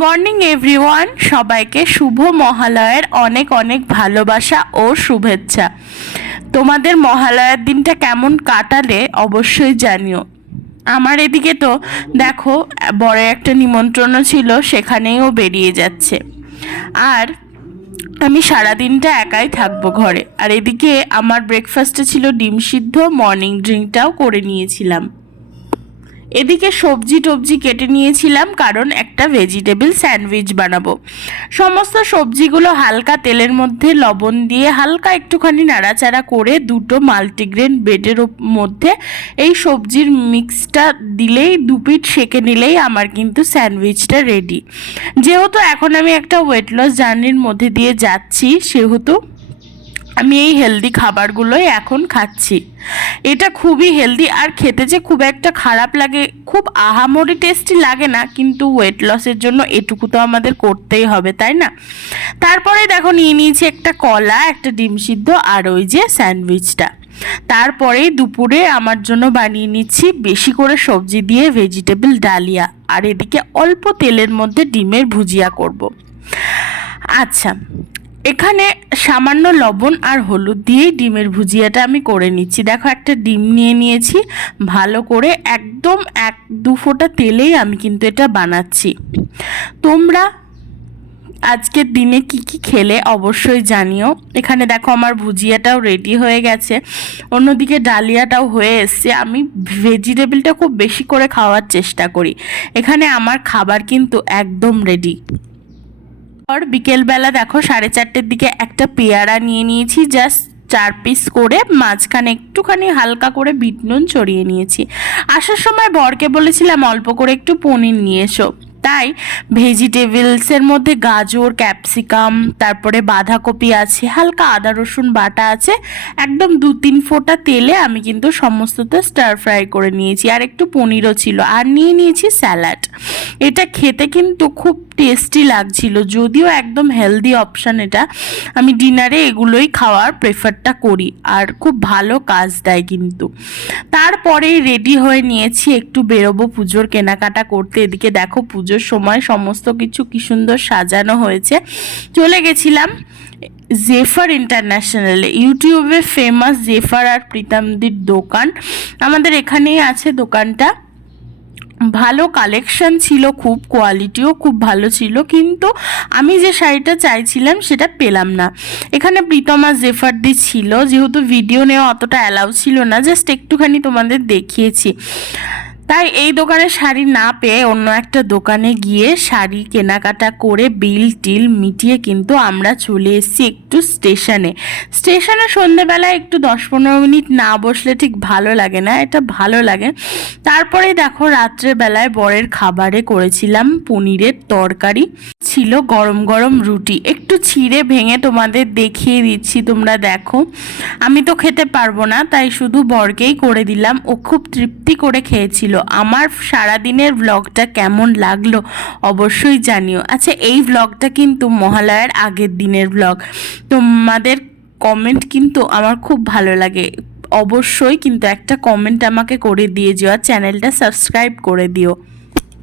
Morning, everyone. সবাইকে শুভ মহালয়ের অনেক অনেক ভালোবাসা ও শুভেচ্ছা। তোমাদের মহালয়ার দিনটা কেমন কাটালে অবশ্যই জানিও। আমার এদিকে তো দেখো, বড় একটা নিমন্ত্রণও ছিল সেখানেও বেরিয়ে যাচ্ছে। আর আমি সারাদিনটা একাই থাকব ঘরে। আর এদিকে আমার ব্রেকফাস্টে ছিল ডিম সিদ্ধ মর্নিং ড্রিঙ্কটাও করে নিয়েছিলাম। এদিকে সবজি টবজি কেটে নিয়েছিলাম কারণ একটা ভেজিটেবল স্যান্ডউইচ বানাবো। সমস্ত সবজিগুলো হালকা তেলের মধ্যে লবণ দিয়ে হালকা একটুখানি নাড়াচাড়া করে দুটো মাল্টিগ্রেন ব্রেডের মধ্যে এই সবজির মিক্সটা দিলেই দু পিঠ সেকে নিলেই আমার কিন্তু স্যান্ডউইচটা রেডি যেহেতু এখন আমি একটা ওয়েট লস জার্নির মধ্যে দিয়ে যাচ্ছি, সেহেতু আমি এই হেলদি খাবারগুলোই এখন খাচ্ছি। এটা খুবই হেলদি আর খেতে যে খুব একটা খারাপ লাগে, খুব আহামরি টেস্টি লাগে না, কিন্তু ওয়েট লসের জন্য এটুকু তো আমাদের করতেই হবে, তাই না? তারপরে দেখো নিয়ে নিয়েছি একটা কলা, একটা ডিম সিদ্ধ আর ওই যে স্যান্ডউইচটা। তারপরেই দুপুরে আমার জন্য বানিয়ে নিচ্ছি বেশি করে সবজি দিয়ে ভেজিটেবল ডালিয়া আর এদিকে অল্প তেলের মধ্যে ডিমের ভুজিয়া করব। আচ্ছা এখানে সামান্য লবণ আর হলুদ দিয়েই ডিমের ভুজিয়াটা আমি করে নিচ্ছি। দেখো, একটা ডিম নিয়ে নিয়েছি, ভালো করে একদম এক দু ফোঁটা তেলেই আমি কিন্তু এটা বানাচ্ছি। তোমরা আজকের দিনে কি কি খেলে অবশ্যই জানিও। এখানে দেখো, আমার ভুজিয়াটাও রেডি হয়ে গেছে। অন্যদিকে ডালিয়াটাও হয়ে এসছে। আমি ভেজিটেবলটা খুব বেশি করে খাওয়ার চেষ্টা করি। এখানে আমার খাবার কিন্তু একদম রেডি আর বিকেলবেলা দেখো সাড়ে চারটের দিকে একটা পেয়ারা নিয়ে নিয়েছি জাস্ট চার পিস করে, মাঝখানে একটুখানি হালকা করে বিট নুন ছড়িয়ে নিয়েছি। আসার সময় বরকে বলেছিলাম, অল্প করে একটু পনির নিয়ে এসো। তাই ভেজিটেবলসের মধ্যে গাজর, ক্যাপসিকাম, তারপরে বাঁধাকপি আছে, হালকা আদা, রসুন বাটা আছে, একদম দু তিন ফোঁটা তেলে আমি কিন্তু সমস্তটা স্টার ফ্রাই করে নিয়েছি। আর একটু পনিরও ছিল। আর নিয়ে নিয়েছি স্যালাড। এটা খেতে কিন্তু খুব টেস্টি লাগছিল, যদিও একদম হেলদি অপশান এটা। আমি ডিনারে এগুলোই খাওয়ার প্রেফারটা করি, আর খুব ভালো কাজ দেয় কিন্তু। তারপরেই রেডি হয়ে নিয়েছি একটু বেরোবো পুজোর কেনাকাটা করতে। এদিকে দেখো পুজোর সময় সমস্ত কিছু কি সুন্দর সাজানো হয়েছে। চলে গেছিলাম জেফার ইন্টারন্যাশনালে ইউটিউবে ফেমাস জেফার আর প্রীতামদির দোকান। আমাদের এখানেই আছে দোকানটা। ভালো কালেকশান ছিল, খুব কোয়ালিটিও খুব ভালো ছিল, কিন্তু আমি যে শাড়িটা চাইছিলাম সেটা পেলাম না। এখানে প্রীতমা জেফারদি ছিল, যেহেতু ভিডিও নেওয়া অতটা অ্যালাউ ছিল না জাস্ট একটুখানি তোমাদের দেখিয়েছি। তাই এই দোকানে শাড়ি না পেয়ে অন্য একটা দোকানে গিয়ে শাড়ি কেনাকাটা করে বিল, টিল মিটিয়ে কিন্তু আমরা চলে এসেছি একটু স্টেশনে। স্টেশনে সন্ধেবেলায় একটু দশ পনেরো মিনিট না বসলে ঠিক ভালো লাগে না, এটা ভালো লাগে। তারপরে দেখো রাত্রেবেলায় বরের খাবারে করেছিলাম পনিরের তরকারি, ছিল গরম গরম রুটি। একটু ছিঁড়ে ভেঙে তোমাদের দেখিয়ে দিচ্ছি, তোমরা দেখো। আমি তো খেতে পারব না, তাই শুধু বরকেই করে দিলাম। ও খুব তৃপ্তি করে খেয়েছিল। আমার সারাদিনের ব্লগটা কেমন লাগল? অবশ্যই জানিও। আচ্ছা এই ব্লগটা কিন্তু মহালয়ার আগের দিনের ব্লগ তোমাদের কমেন্ট কিন্তু আমার খুব ভালো লাগে। অবশ্যই কিন্তু একটা কমেন্ট আমাকে করে দিয়ে যেও চ্যানেলটা সাবস্ক্রাইব করে দিও।